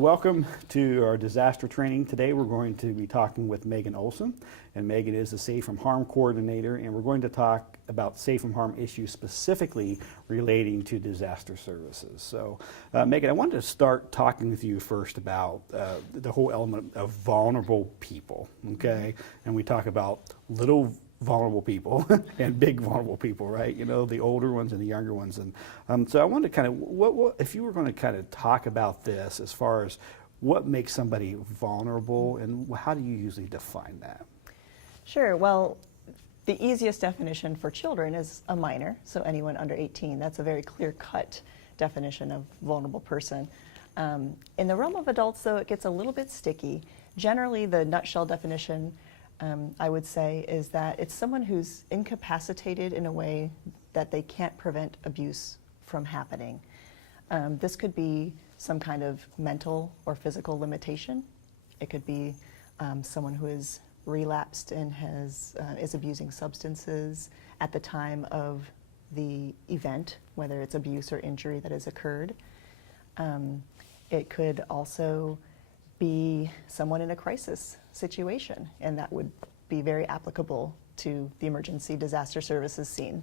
Welcome to our disaster training. Today we're going to be talking with Megan Olson, and Megan is the Safe from Harm Coordinator, and we're going to talk about safe from harm issues specifically relating to disaster services. So Megan, I wanted to start talking with you first about the whole element of vulnerable people, okay? And we talk about little vulnerable people and big vulnerable people, right? You know, the older ones and the younger ones. And so I wanted to kind of, what if you were going to kind of talk about this as far as what makes somebody vulnerable and how do you usually define that? Sure. Well, the easiest definition for children is a minor, so anyone under 18. That's a very clear-cut definition of vulnerable person. In the realm of adults, though, it gets a little bit sticky. Generally, the nutshell definition I would say is that it's someone who's incapacitated in a way that they can't prevent abuse from happening. This could be some kind of mental or physical limitation. It could be someone who is relapsed and is abusing substances at the time of the event, whether it's abuse or injury that has occurred. It could also be someone in a crisis situation, and that would be very applicable to the emergency disaster services scene.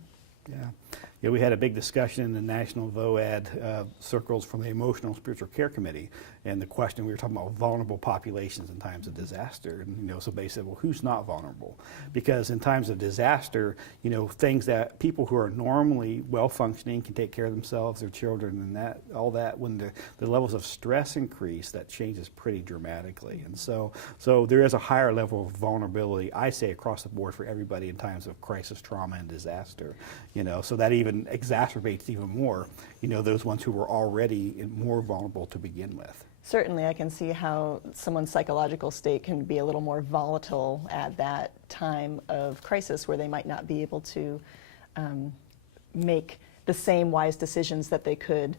Yeah, we had a big discussion in the National VOAD circles from the Emotional and Spiritual Care Committee, and the question, we were talking about vulnerable populations in times of disaster, and you know, somebody said, well, who's not vulnerable? Because in times of disaster, you know, things that people who are normally well-functioning can take care of themselves, their children, and that, all that, when the levels of stress increase, that changes pretty dramatically. And so there is a higher level of vulnerability, I say, across the board for everybody in times of crisis, trauma, and disaster. You know, so that even exacerbates even more, you know, those ones who were already more vulnerable to begin with. Certainly, I can see how someone's psychological state can be a little more volatile at that time of crisis, where they might not be able to make the same wise decisions that they could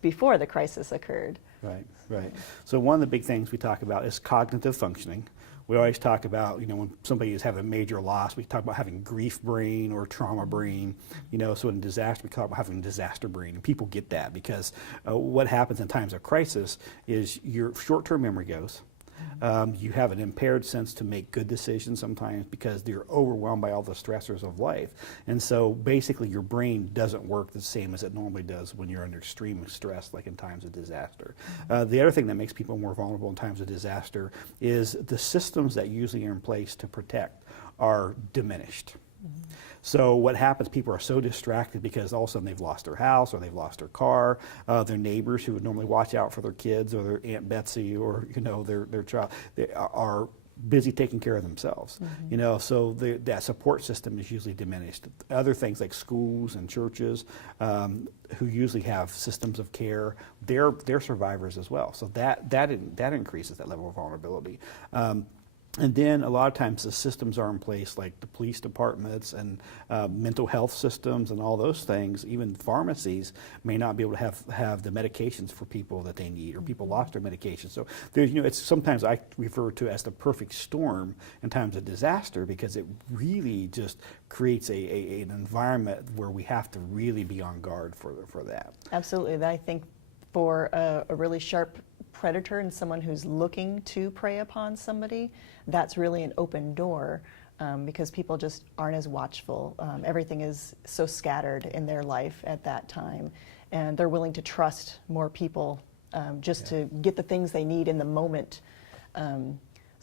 before the crisis occurred. Right, right. So one of the big things we talk about is cognitive functioning. We always talk about, you know, when somebody is having a major loss, we talk about having grief brain or trauma brain. You know, so in disaster, we talk about having disaster brain. And people get that because what happens in times of crisis is your short-term memory goes. You have an impaired sense to make good decisions sometimes because you're overwhelmed by all the stressors of life. And so basically your brain doesn't work the same as it normally does when you're under extreme stress, like in times of disaster. The other thing that makes people more vulnerable in times of disaster is the systems that usually are in place to protect are diminished. So what happens, people are so distracted because all of a sudden they've lost their house or they've lost their car, their neighbors who would normally watch out for their kids or their Aunt Betsy or, you know, their child, they are busy taking care of themselves. You know, so that support system is usually diminished. Other things like schools and churches who usually have systems of care, they're survivors as well. So that increases that level of vulnerability. And then a lot of times the systems are in place, like the police departments and mental health systems and all those things. Even pharmacies may not be able to have the medications for people that they need, or people lost their medications. So there's, you know, it's sometimes I refer to as the perfect storm in times of disaster, because it really just creates an environment where we have to really be on guard for that. Absolutely. I think for a really sharp predator and someone who's looking to prey upon somebody, that's really an open door, because people just aren't as watchful. Everything is so scattered in their life at that time, and they're willing to trust more people just to get the things they need in the moment.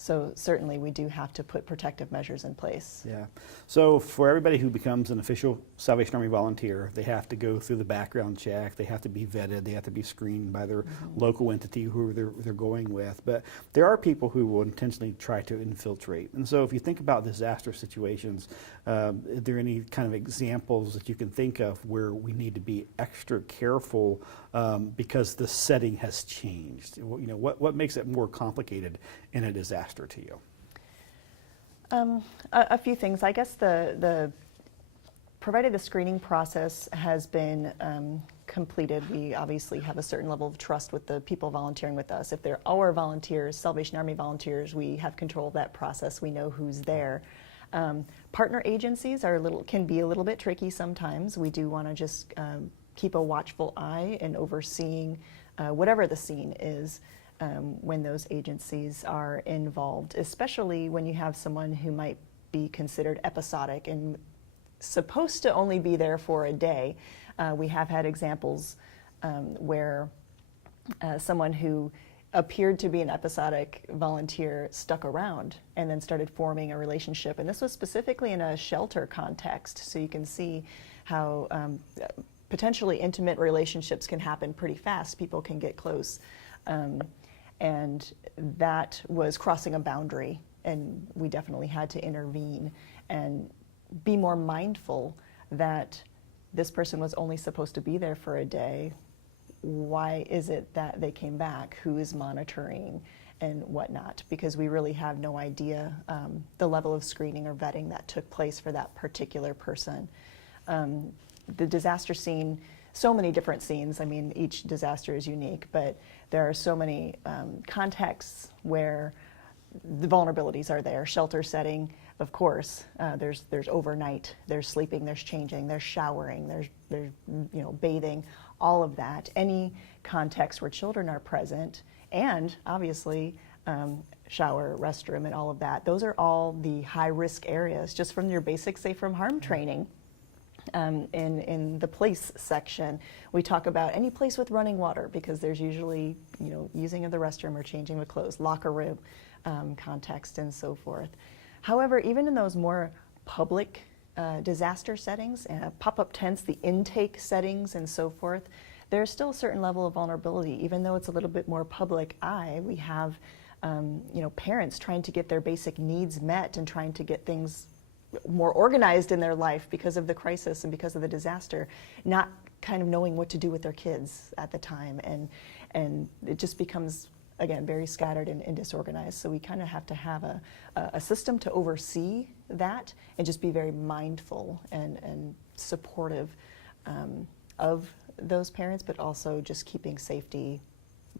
So certainly we do have to put protective measures in place. Yeah. So for everybody who becomes an official Salvation Army volunteer, they have to go through the background check, they have to be vetted, they have to be screened by their local entity who they're going with. But there are people who will intentionally try to infiltrate. And so if you think about disaster situations, are there any kind of examples that you can think of where we need to be extra careful because the setting has changed? You know, what makes it more complicated in a disaster to you? A few things. I guess provided the screening process has been completed, we obviously have a certain level of trust with the people volunteering with us. If they're our volunteers, Salvation Army volunteers, we have control of that process. We know who's there. Partner agencies can be a little bit tricky sometimes. We do want to just keep a watchful eye and overseeing whatever the scene is. when those agencies are involved, especially when you have someone who might be considered episodic and supposed to only be there for a day. We have had examples where someone who appeared to be an episodic volunteer stuck around and then started forming a relationship. And this was specifically in a shelter context, so you can see how potentially intimate relationships can happen pretty fast. People can get close. And that was crossing a boundary, and we definitely had to intervene and be more mindful that this person was only supposed to be there for a day. Why is it that they came back? Who is monitoring and whatnot? Because we really have no idea the level of screening or vetting that took place for that particular person. The disaster scene, so many different scenes. I mean, each disaster is unique, but there are so many contexts where the vulnerabilities are there. Shelter setting, of course, there's overnight, there's sleeping, there's changing, there's showering, there's bathing, all of that. Any context where children are present, and obviously shower, restroom, and all of that. Those are all the high-risk areas, just from your basic safe from harm training. In the place section, we talk about any place with running water, because there's usually, using of the restroom or changing of clothes, locker room context, and so forth. However, even in those more public disaster settings, pop-up tents, the intake settings, and so forth, there's still a certain level of vulnerability. Even though it's a little bit more public eye, we have parents trying to get their basic needs met and trying to get things more organized in their life because of the crisis and because of the disaster, not kind of knowing what to do with their kids at the time, and it just becomes, again, very scattered and disorganized. So we kind of have to have a system to oversee that and just be very mindful and supportive of those parents, but also just keeping safety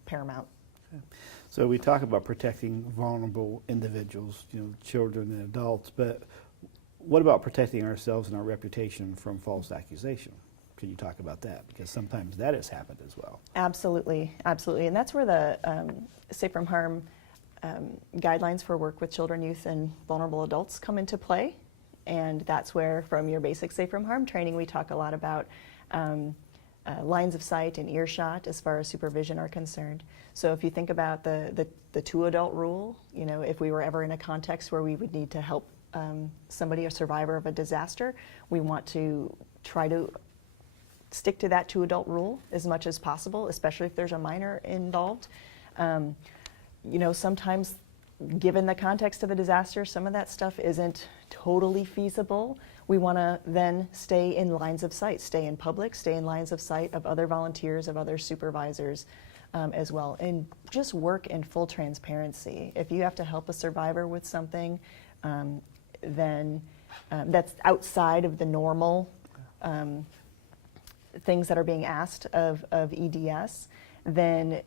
paramount. Okay. So we talk about protecting vulnerable individuals, children and adults, but what about protecting ourselves and our reputation from false accusation? Can you talk about that? Because sometimes that has happened as well. Absolutely, absolutely. And that's where the Safe from Harm guidelines for work with children, youth, and vulnerable adults come into play. And that's where, from your basic Safe from Harm training, we talk a lot about lines of sight and earshot as far as supervision are concerned. So if you think about the two-adult rule, if we were ever in a context where we would need to help somebody, a survivor of a disaster, we want to try to stick to that two-adult rule as much as possible, especially if there's a minor involved. Sometimes, given the context of the disaster, some of that stuff isn't totally feasible. We want to then stay in lines of sight, stay in public, stay in lines of sight of other volunteers, of other supervisors as well, and just work in full transparency. If you have to help a survivor with something, then that's outside of the normal things that are being asked of EDS, then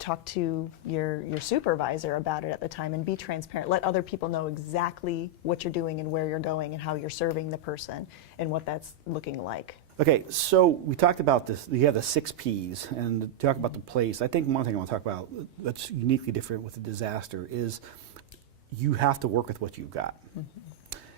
talk to your supervisor about it at the time and be transparent. Let other people know exactly what you're doing and where you're going and how you're serving the person and what that's looking like. Okay, so we talked about this, you have the 6 Ps, and to talk about the place, I think one thing I want to talk about that's uniquely different with a disaster is you have to work with what you've got. Mm-hmm.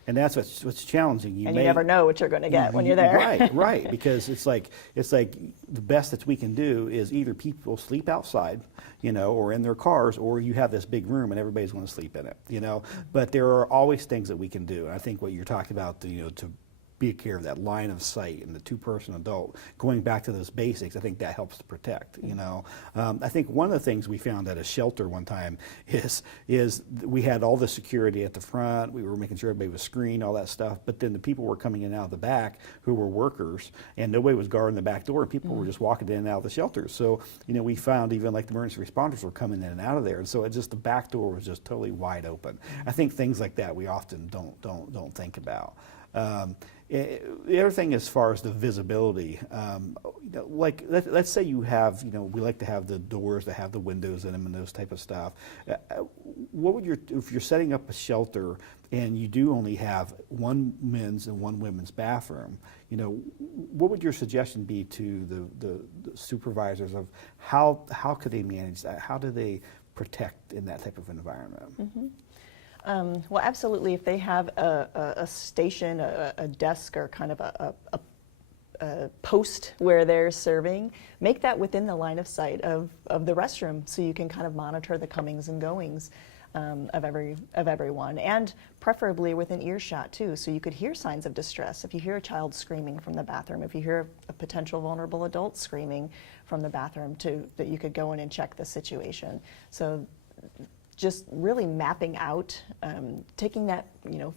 And that's what's challenging. You never know what you're going to get when you're there. Right. Because it's like the best that we can do is either people sleep outside, or in their cars, or you have this big room and everybody's going to sleep in it, But there are always things that we can do. And I think what you're talking about, to be care of that line of sight and the two-person adult, going back to those basics, I think that helps to protect, I think one of the things we found at a shelter one time is we had all the security at the front, we were making sure everybody was screened, all that stuff, but then the people were coming in and out of the back who were workers, and nobody was guarding the back door, and people were just walking in and out of the shelters. So, we found even like the emergency responders were coming in and out of there, and so the back door was just totally wide open. I think things like that we often don't think about. The other thing, as far as the visibility, like let's say you have, we like to have the doors that have the windows in them and those type of stuff. What would if you're setting up a shelter and you do only have one men's and one women's bathroom, what would your suggestion be to the supervisors of how could they manage that? How do they protect in that type of environment? Mm-hmm. Well, absolutely. If they have a station, a desk, or kind of a post where they're serving, make that within the line of sight of the restroom, so you can kind of monitor the comings and goings of everyone, and preferably within earshot too, so you could hear signs of distress. If you hear a child screaming from the bathroom, if you hear a potential vulnerable adult screaming from the bathroom, that you could go in and check the situation. So just really mapping out, taking that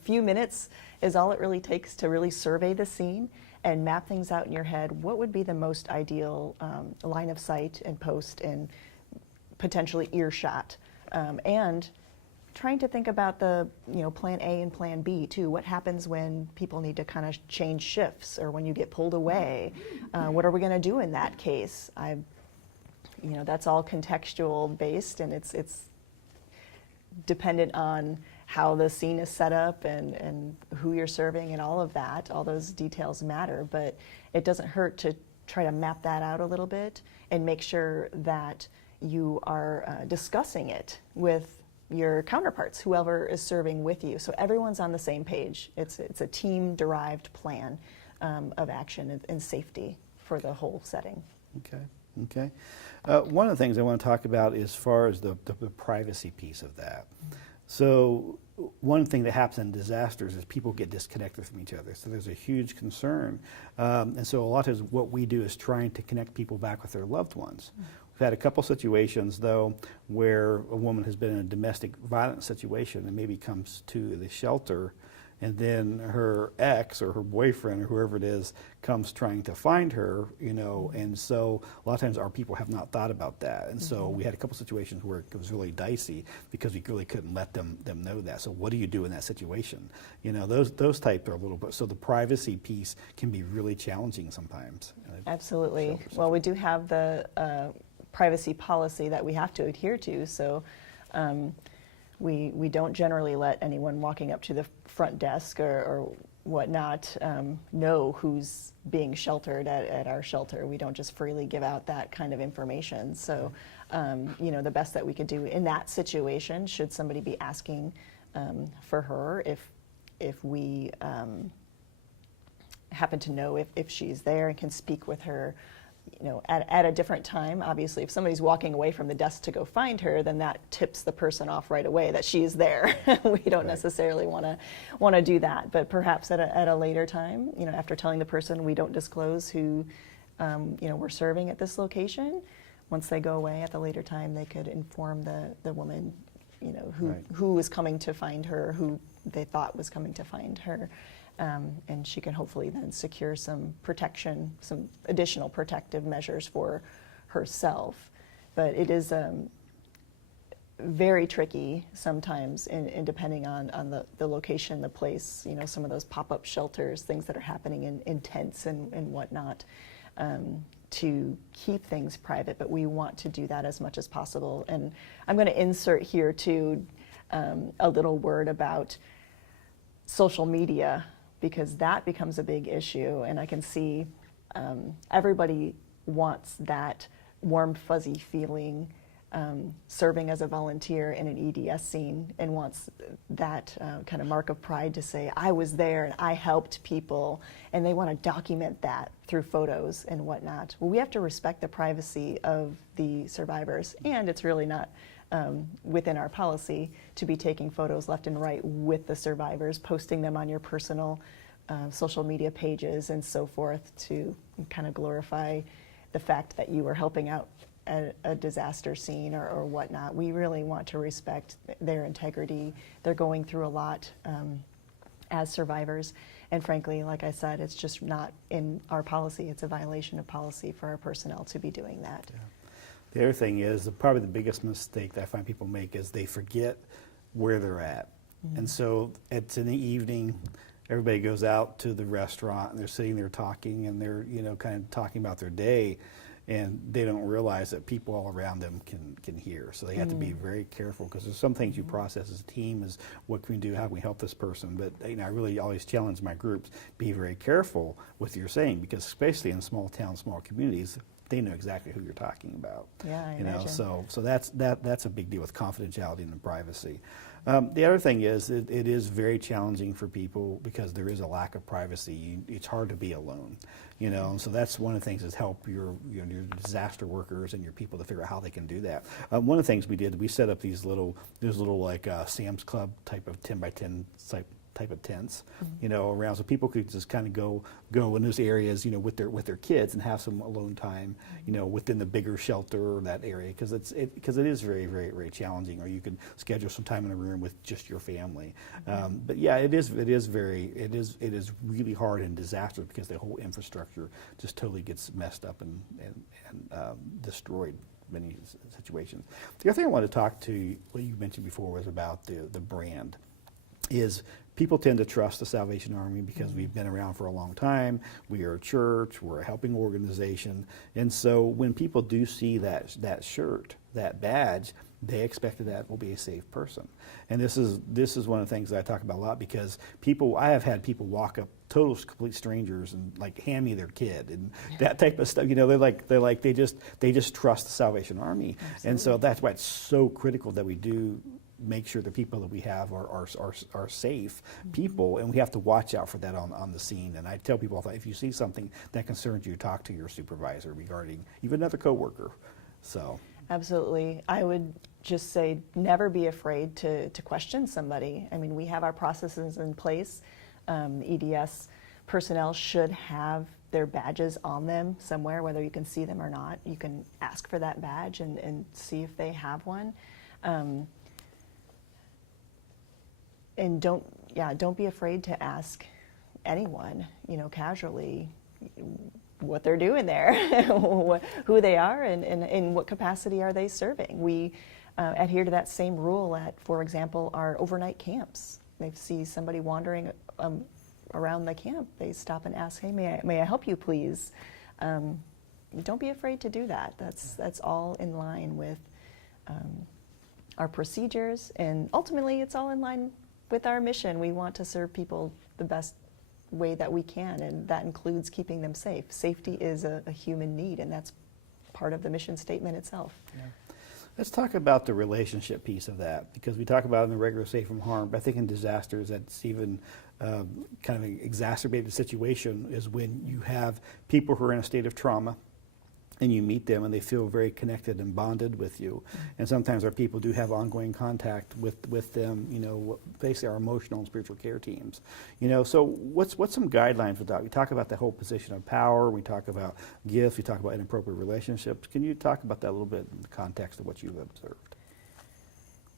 few minutes is all it really takes to really survey the scene and map things out in your head. What would be the most ideal line of sight and post and potentially earshot, and trying to think about the plan A and plan B too. What happens when people need to kind of change shifts, or when you get pulled away? What are we going to do in that case? That's all contextual based, and it's dependent on how the scene is set up and who you're serving and all of that. All those details matter, but it doesn't hurt to try to map that out a little bit and make sure that you are discussing it with your counterparts, whoever is serving with you, so everyone's on the same page. It's a team-derived plan of action and safety for the whole setting. Okay. One of the things I want to talk about as far as the privacy piece of that. So one thing that happens in disasters is people get disconnected from each other. So there's a huge concern. And so a lot of times what we do is trying to connect people back with their loved ones. We've had a couple situations, though, where a woman has been in a domestic violence situation and maybe comes to the shelter, and then her ex or her boyfriend or whoever it is comes trying to find her, and so a lot of times our people have not thought about that. And so we had a couple situations where it was really dicey because we really couldn't let them know that. So what do you do in that situation? Those types are a little bit, so the privacy piece can be really challenging sometimes. Absolutely. Well, we do have the privacy policy that we have to adhere to, so we don't generally let anyone walking up to the front desk or whatnot know who's being sheltered at our shelter. We don't just freely give out that kind of information. So, the best that we could do in that situation, should somebody be asking for her, if we happen to know if she's there and can speak with her, at a different time. Obviously, if somebody's walking away from the desk to go find her, then that tips the person off right away that she's there. We don't necessarily want to do that, but perhaps at a later time, after telling the person we don't disclose who we're serving at this location, once they go away at the later time, they could inform the woman who was coming to find her, who they thought was coming to find her. And she can hopefully then secure some protection, some additional protective measures for herself. But it is very tricky sometimes, in depending on the location, the place, some of those pop-up shelters, things that are happening in tents and whatnot, to keep things private. But we want to do that as much as possible. And I'm going to insert here too a little word about social media, because that becomes a big issue, and I can see everybody wants that warm, fuzzy feeling serving as a volunteer in an EDS scene, and wants that kind of mark of pride to say, I was there and I helped people, and they want to document that through photos and whatnot. Well, we have to respect the privacy of the survivors, and it's really not within our policy to be taking photos left and right with the survivors, posting them on your personal social media pages and so forth, to kind of glorify the fact that you were helping out at a disaster scene or whatnot. We really want to respect their integrity. They're going through a lot as survivors, and frankly, like I said, it's just not in our policy. It's a violation of policy for our personnel to be doing that. Yeah. The other thing is, probably the biggest mistake that I find people make is they forget where they're at. And so it's in the evening, everybody goes out to the restaurant and they're sitting there talking and they're, kind of talking about their day, and they don't realize that people all around them can hear. So they have to be very careful, because there's some things you process as a team, is what can we do, how can we help this person? But I really always challenge my groups, be very careful with what you're saying, because especially in small towns, small communities, they know exactly who you're talking about. Yeah, I imagine. So that's a big deal with confidentiality and privacy. The other thing is it is very challenging for people because there is a lack of privacy. It's hard to be alone, and so that's one of the things is help your disaster workers and your people to figure out how they can do that. One of the things we did, we set up these little like Sam's Club type of 10 by 10 type of tents, around, so people could just kind of go in those areas, with their kids and have some alone time, within the bigger shelter or that area, because it is very, very, very challenging. Or you can schedule some time in a room with just your family. But yeah, it is really hard in disasters because the whole infrastructure just totally gets messed up and destroyed in many situations. The other thing I wanted to talk to, what you mentioned before, was about the brand. Is people tend to trust the Salvation Army because we've been around for a long time. We are a church, we're a helping organization, and so when people do see that shirt, that badge, they expect that will be a safe person. And this is one of the things that I talk about a lot, because I have had people walk up, total complete strangers, and like hand me their kid and that type of stuff. They just trust the Salvation Army. Absolutely. And so that's why it's so critical that we do make sure the people that we have are safe people, and we have to watch out for that on the scene. And I tell people all the time, if you see something that concerns you, talk to your supervisor regarding even another coworker. So absolutely. I would just say never be afraid to question somebody. I mean, we have our processes in place. EDS personnel should have their badges on them somewhere, whether you can see them or not. You can ask for that badge and see if they have one. And don't be afraid to ask anyone, casually, what they're doing there, who they are, and in what capacity are they serving. We adhere to that same rule at, for example, our overnight camps. They see somebody wandering around the camp, they stop and ask, hey, may I help you, please? Don't be afraid to do that. That's all in line with our procedures, and ultimately it's all in line with our mission. We want to serve people the best way that we can, and that includes keeping them safe. Safety is a human need, and that's part of the mission statement itself. Yeah. Let's talk about the relationship piece of that, because we talk about it in the regular safe from harm, but I think in disasters that's even kind of an exacerbated situation, is when you have people who are in a state of trauma and you meet them and they feel very connected and bonded with you. And sometimes our people do have ongoing contact with them, basically our emotional and spiritual care teams. So what's some guidelines with that? We talk about the whole position of power, we talk about gifts, we talk about inappropriate relationships. Can you talk about that a little bit in the context of what you've observed?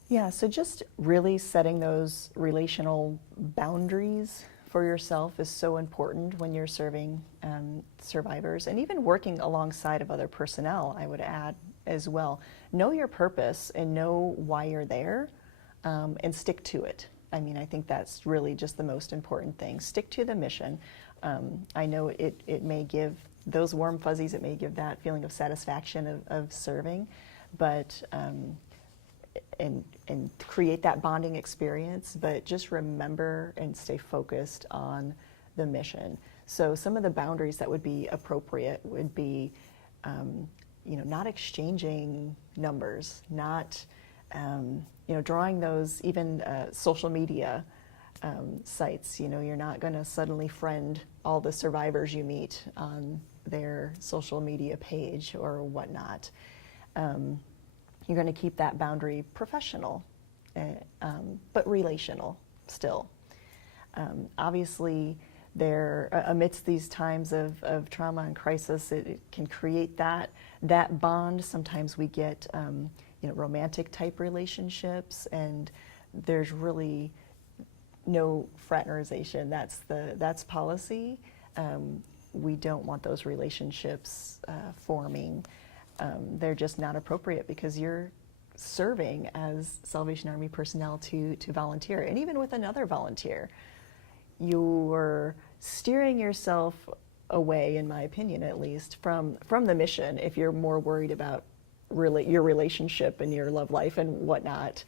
Yeah, so just really setting those relational boundaries for yourself is so important when you're serving survivors, and even working alongside of other personnel, I would add as well. Know your purpose and know why you're there, and stick to it. I mean, I think that's really just the most important thing. Stick to the mission. I know it may give those warm fuzzies, it may give that feeling of satisfaction of serving, but and create that bonding experience, but just remember and stay focused on the mission. So some of the boundaries that would be appropriate would be, not exchanging numbers, not, drawing those even social media sites. You're not going to suddenly friend all the survivors you meet on their social media page or whatnot. You're going to keep that boundary professional, but relational still. Obviously, amidst these times of trauma and crisis, it can create that bond. Sometimes we get romantic type relationships, and there's really no fraternization. That's policy. We don't want those relationships forming. They're just not appropriate, because you're serving as Salvation Army personnel to volunteer, and even with another volunteer. you're steering yourself away, in my opinion at least, from the mission if you're more worried about your relationship and your love life and whatnot,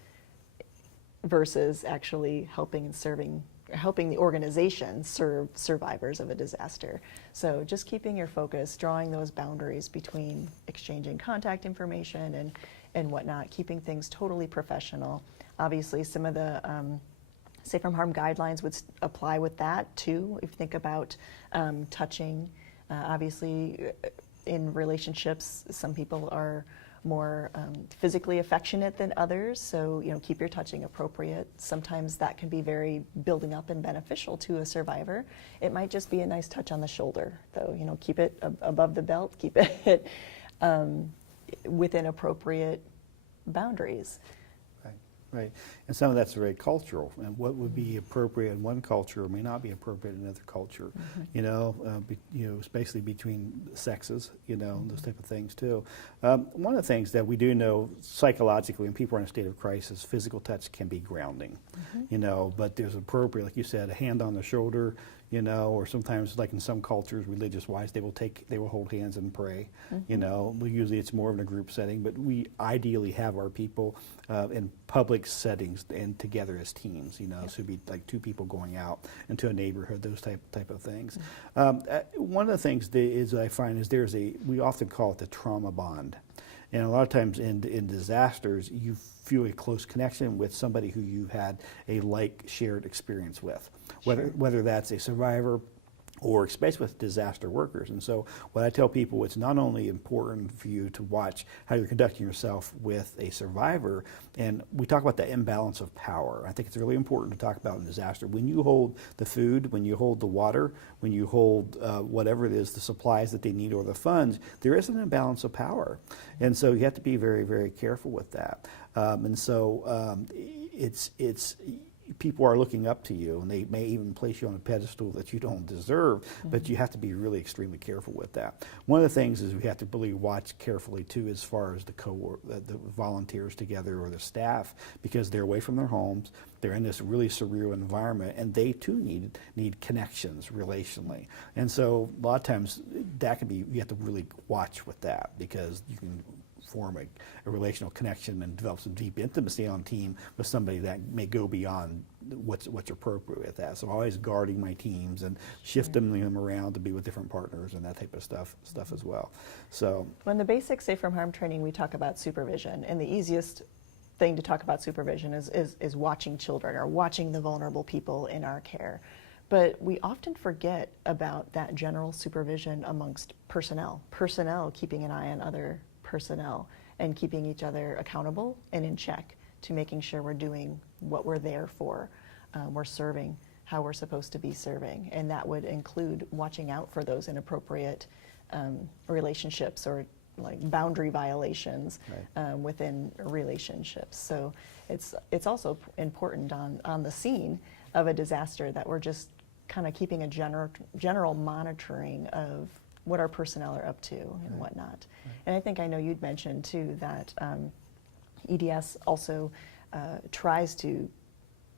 versus actually helping and serving, helping the organization serve survivors of a disaster. So just keeping your focus, drawing those boundaries between exchanging contact information and whatnot, keeping things totally professional. Obviously, some of the Safe from Harm guidelines would apply with that too. If you think about touching, obviously in relationships, some people are more physically affectionate than others, so keep your touching appropriate. Sometimes that can be very building up and beneficial to a survivor. It might just be a nice touch on the shoulder, though. Keep it above the belt, keep it within appropriate boundaries. Right, and some of that's very cultural, and what would be appropriate in one culture may not be appropriate in another culture. Especially between sexes, those type of things too. One of the things that we do know psychologically, when people are in a state of crisis, physical touch can be grounding. But there's appropriate, like you said, a hand on the shoulder. Or sometimes, like in some cultures, religious-wise, they will hold hands and pray. Usually it's more of in a group setting, but we ideally have our people in public settings and together as teams. So it'd be like two people going out into a neighborhood, those type of things. One of the things that I find is we often call it the trauma bond. And a lot of times in disasters, you feel a close connection with somebody who you've had a shared experience with, whether that's a survivor or especially with disaster workers. And so what I tell people, it's not only important for you to watch how you're conducting yourself with a survivor, and we talk about the imbalance of power. I think it's really important to talk about in disaster. When you hold the food, when you hold the water, when you hold whatever it is, the supplies that they need or the funds, there is an imbalance of power. And so you have to be very, very careful with that. It's people are looking up to you, and they may even place you on a pedestal that you don't deserve, but you have to be really extremely careful with that. One of the things is we have to really watch carefully too, as far as the volunteers together or the staff, because they're away from their homes, they're in this really surreal environment, and they too need connections relationally. And so a lot of times that can be, you have to really watch with that, because you can form a relational connection and develop some deep intimacy on team with somebody that may go beyond what's appropriate with that. So always guarding my teams and shifting them around to be with different partners and that type of stuff as well. So when the basic Safe from Harm training, we talk about supervision, and the easiest thing to talk about supervision is watching children or watching the vulnerable people in our care. But we often forget about that general supervision amongst personnel keeping an eye on other personnel and keeping each other accountable and in check to making sure we're doing what we're there for. We're serving how we're supposed to be serving, and that would include watching out for those inappropriate relationships or like boundary violations within relationships. So it's also important on the scene of a disaster that we're just kind of keeping a general monitoring of what our personnel are up to and whatnot. And I know you'd mentioned too that EDS also tries to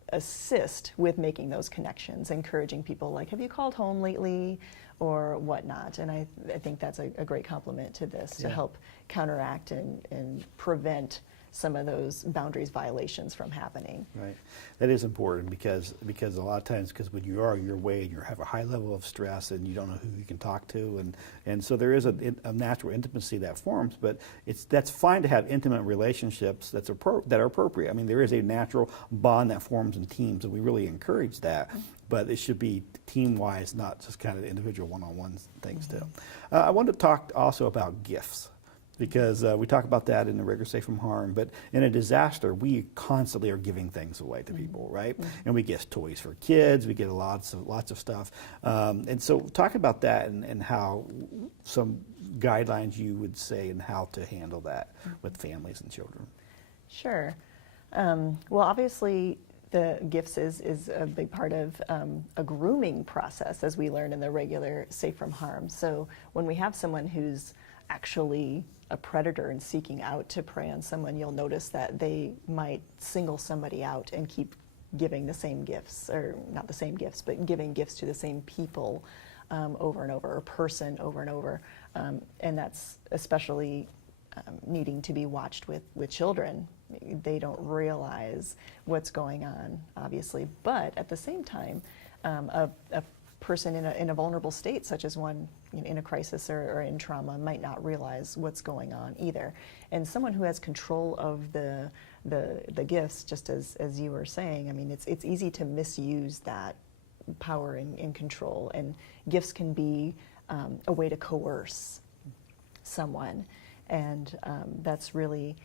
assist with making those connections, encouraging people like, have you called home lately or whatnot? And I think that's a great compliment to this to help counteract and prevent some of those boundaries violations from happening. Right, that is important because a lot of times, because when you are your way and you have a high level of stress and you don't know who you can talk to, and so there is a natural intimacy that forms, but that's fine to have intimate relationships that are appropriate. I mean, there is a natural bond that forms in teams, and we really encourage that. But it should be team-wise, not just kind of individual one-on-one things too. I want to talk also about gifts, because we talk about that in the regular Safe from Harm, but in a disaster, we constantly are giving things away to people, right? And we get toys for kids, we get lots of stuff. And so talk about that and how some guidelines you would say and how to handle that with families and children. Sure. Well, obviously, the gifts is a big part of a grooming process, as we learn in the regular Safe from Harm. So when we have someone who's actually a predator and seeking out to prey on someone, you'll notice that they might single somebody out and keep giving the same gifts, or not the same gifts, but giving gifts to the same people over and over, or person over and over. And that's especially needing to be watched with children. They don't realize what's going on, obviously, but at the same time, a person in a vulnerable state, such as one in a crisis or in trauma, might not realize what's going on either. And someone who has control of the gifts, just as you were saying, I mean, it's easy to misuse that power and control, and gifts can be a way to coerce someone, and that's really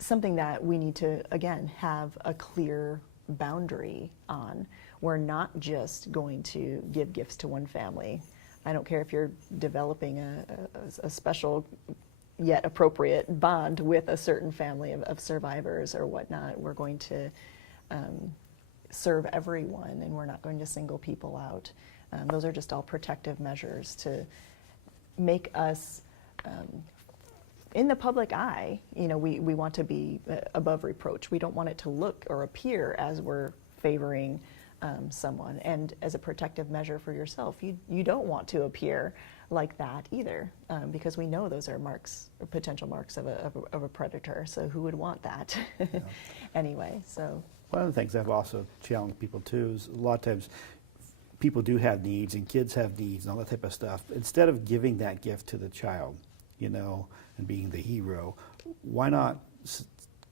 something that we need to, again, have a clear boundary on. We're not just going to give gifts to one family. I don't care if you're developing a special yet appropriate bond with a certain family of survivors or whatnot. We're going to serve everyone, and we're not going to single people out. Those are just all protective measures to make us, in the public eye, we want to be above reproach. We don't want it to look or appear as we're favoring someone. And as a protective measure for yourself, you don't want to appear like that either, because we know those are marks, or potential marks of a predator. So who would want that? Yeah. Anyway, so. One of the things I've also challenged people too is a lot of times people do have needs, and kids have needs and all that type of stuff. Instead of giving that gift to the child, and being the hero, why not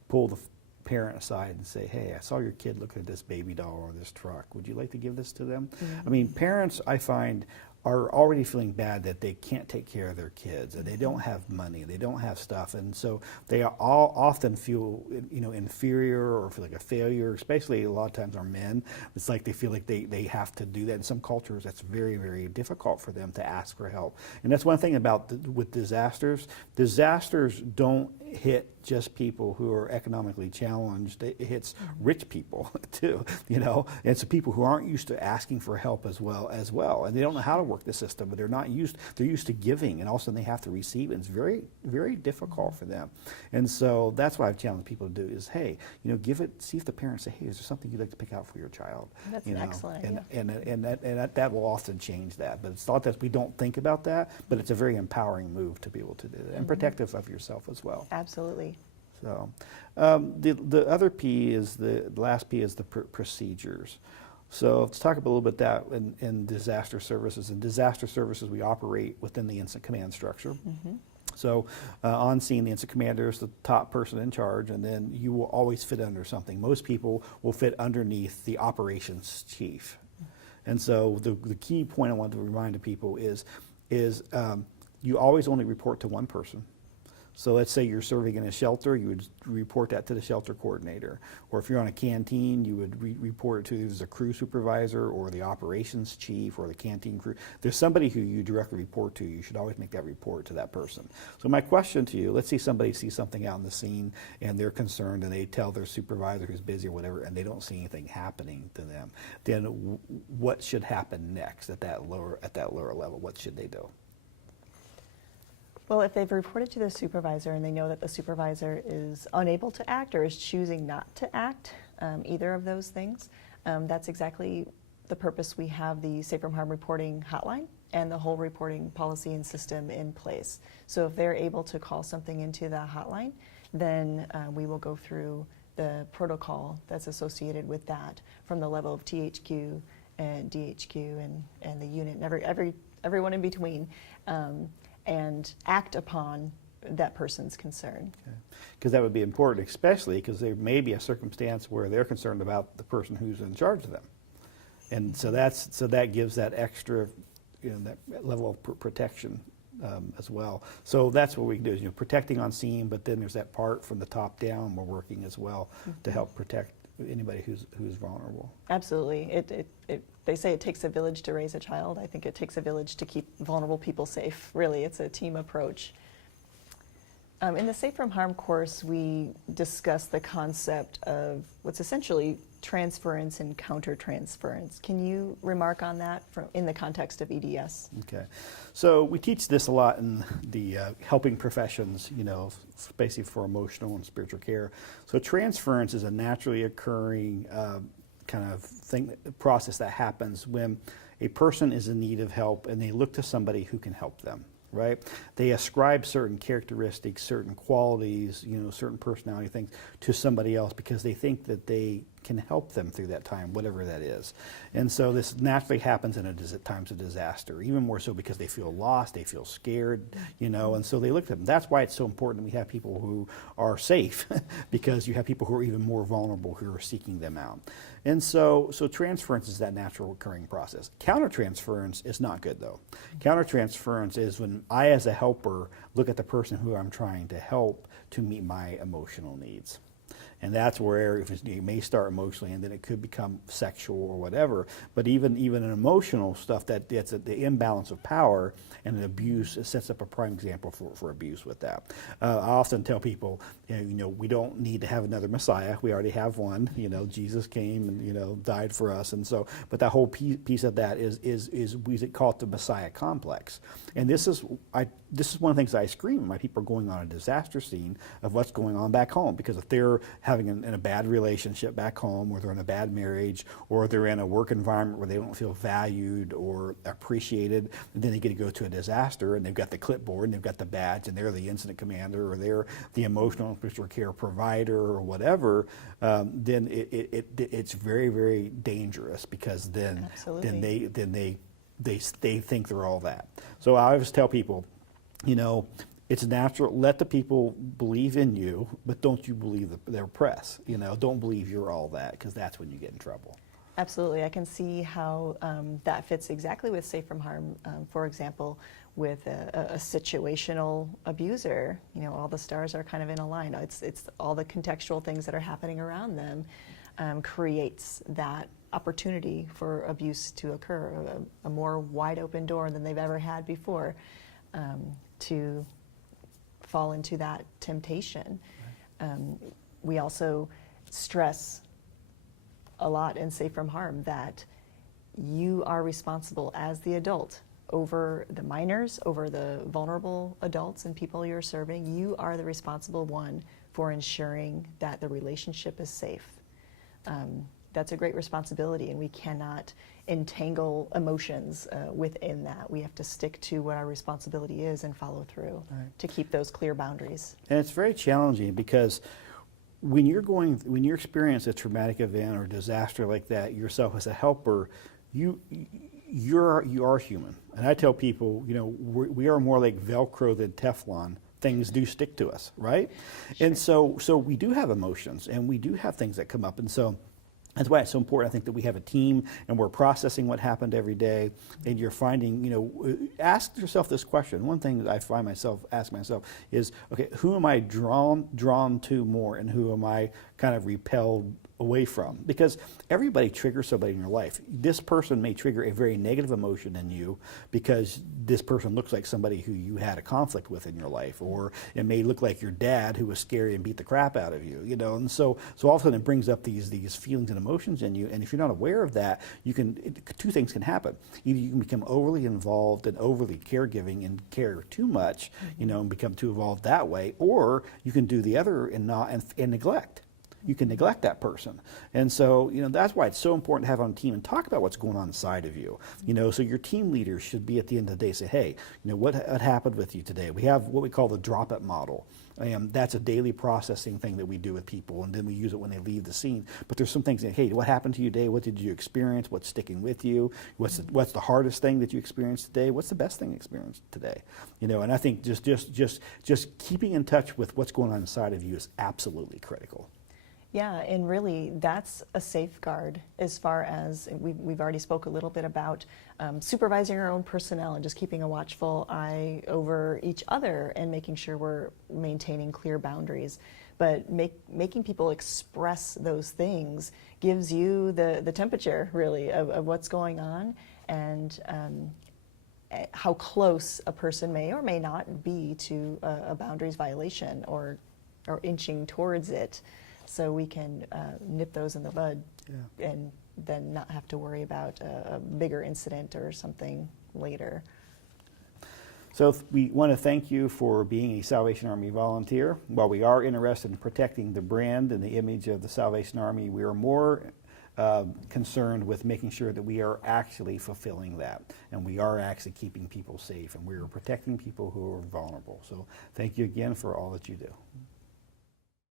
pull the parent aside and say, hey, I saw your kid looking at this baby doll or this truck. Would you like to give this to them? Mm-hmm. I mean, parents, I find, are already feeling bad that they can't take care of their kids, and they don't have money, they don't have stuff, and so they all often feel inferior or feel like a failure. Especially a lot of times are men. It's like they feel like they have to do that. In some cultures, that's very, very difficult for them to ask for help. And that's one thing about with disasters. Disasters don't hit just people who are economically challenged. It hits rich people too, and so people who aren't used to asking for help as well, and they don't know how to work the system, but they're used to giving, and also they have to receive, and it's very, very difficult for them. And so that's what I've challenged people to do is, hey, give it, see if the parents say, hey, is there something you'd like to pick out for your child? That's excellent. And that will often change that, but it's not that we don't think about that, but it's a very empowering move to be able to do that, and protective of yourself as well. Absolutely. So the other P is the last P is the procedures. So let's talk a little bit that in disaster services. In disaster services, we operate within the incident command structure. Mm-hmm. So on scene, the incident commander is the top person in charge, and then you will always fit under something. Most people will fit underneath the operations chief. And so the key point I want to remind the people is you always only report to one person. So let's say you're serving in a shelter, you would report that to the shelter coordinator. Or if you're on a canteen, you would report it to either the crew supervisor or the operations chief or the canteen crew. There's somebody who you directly report to. You should always make that report to that person. So my question to you, let's say somebody sees something out in the scene and they're concerned and they tell their supervisor who's busy or whatever, and they don't see anything happening to them. Then what should happen next at that lower level? What should they do? Well, if they've reported to the supervisor and they know that the supervisor is unable to act or is choosing not to act, either of those things, that's exactly the purpose we have the Safe from Harm reporting hotline and the whole reporting policy and system in place. So if they're able to call something into the hotline, then we will go through the protocol that's associated with that from the level of THQ and DHQ and the unit and everyone in between. And act upon that person's concern. Because that would be important, especially because there may be a circumstance where they're concerned about the person who's in charge of them. And so that gives that extra, that level of protection as well. So that's what we can do is, protecting on scene, but then there's that part from the top down we're working as well to help protect anybody who's vulnerable. Absolutely. They say it takes a village to raise a child. I think it takes a village to keep vulnerable people safe. Really, it's a team approach. In the Safe from Harm course, we discuss the concept of what's essentially transference and countertransference. Can you remark on that in the context of EDS? Okay, so we teach this a lot in the helping professions, basically for emotional and spiritual care. So transference is a naturally occurring kind of process that happens when a person is in need of help and they look to somebody who can help them. Right? They ascribe certain characteristics, certain qualities, certain personality things to somebody else because they think that they can help them through that time, whatever that is. And so this naturally happens in times of disaster, even more so because they feel lost, they feel scared, and so they look at them. That's why it's so important we have people who are safe because you have people who are even more vulnerable who are seeking them out. And so transference is that natural occurring process. Countertransference is not good though. Countertransference is when I as a helper look at the person who I'm trying to help to meet my emotional needs. And that's where it may start emotionally and then it could become sexual or whatever. But even an emotional stuff, that's the imbalance of power and an abuse, it sets up a prime example for abuse with that. I often tell people, we don't need to have another Messiah. We already have one. Jesus came and died for us. And so, but that whole piece of that is we call it the Messiah complex. And this is one of the things I scream when my people are going on a disaster scene of what's going on back home. Because if they're having in a bad relationship back home, or they're in a bad marriage, or they're in a work environment where they don't feel valued or appreciated, and then they get to go to a disaster and they've got the clipboard and they've got the badge and they're the incident commander or they're the emotional and spiritual care provider or whatever, then it's very, very dangerous because then they think they're all that. So I always tell people, it's natural. Let the people believe in you, but don't you believe their press. Don't believe you're all that, because that's when you get in trouble. Absolutely. I can see how that fits exactly with Safe from Harm. For example, with a situational abuser, all the stars are kind of in a line. It's all the contextual things that are happening around them creates that opportunity for abuse to occur, a more wide open door than they've ever had before to fall into that temptation. Right. We also stress a lot in Safe from Harm that you are responsible as the adult over the minors, over the vulnerable adults and people you're serving. You are the responsible one for ensuring that the relationship is safe. That's a great responsibility, and we cannot entangle emotions within that. We have to stick to what our responsibility is and follow through to keep those clear boundaries. And it's very challenging because when you experience a traumatic event or disaster like that yourself as a helper, you are human. And I tell people, we are more like Velcro than Teflon. Things do stick to us, right? Sure. And so we do have emotions and we do have things that come up, and so that's why it's so important, I think, that we have a team and we're processing what happened every day, and you're finding, ask yourself this question. One thing that I find myself asking myself is, okay, who am I drawn to more and who am I kind of repelled away from? Because everybody triggers somebody in your life. This person may trigger a very negative emotion in you because this person looks like somebody who you had a conflict with in your life, or it may look like your dad who was scary and beat the crap out of you, and so all of a sudden it brings up these feelings and emotions in you, and if you're not aware of that, two things can happen. Either you can become overly involved and overly caregiving and care too much, and become too involved that way, or you can do the other and neglect. You can neglect that person. And so, that's why it's so important to have on a team and talk about what's going on inside of you. So your team leaders should be at the end of the day say, hey, what happened with you today? We have what we call the drop-it model. That's a daily processing thing that we do with people, and then we use it when they leave the scene. But there's some things that, hey, what happened to you today? What did you experience? What's sticking with you? What's the hardest thing that you experienced today? What's the best thing you experienced today? And I think just keeping in touch with what's going on inside of you is absolutely critical. Yeah, and really that's a safeguard as far as we've already spoke a little bit about supervising our own personnel and just keeping a watchful eye over each other and making sure we're maintaining clear boundaries. But making people express those things gives you the temperature, really, of what's going on and how close a person may or may not be to a boundaries violation or inching towards it. so we can nip those in the bud Yeah. and then not have to worry about a bigger incident or something later. So we want to thank you for being a Salvation Army volunteer. While we are interested in protecting the brand and the image of the Salvation Army, we are more concerned with making sure that we are actually fulfilling that, and we are actually keeping people safe, and we are protecting people who are vulnerable. So thank you again for all that you do.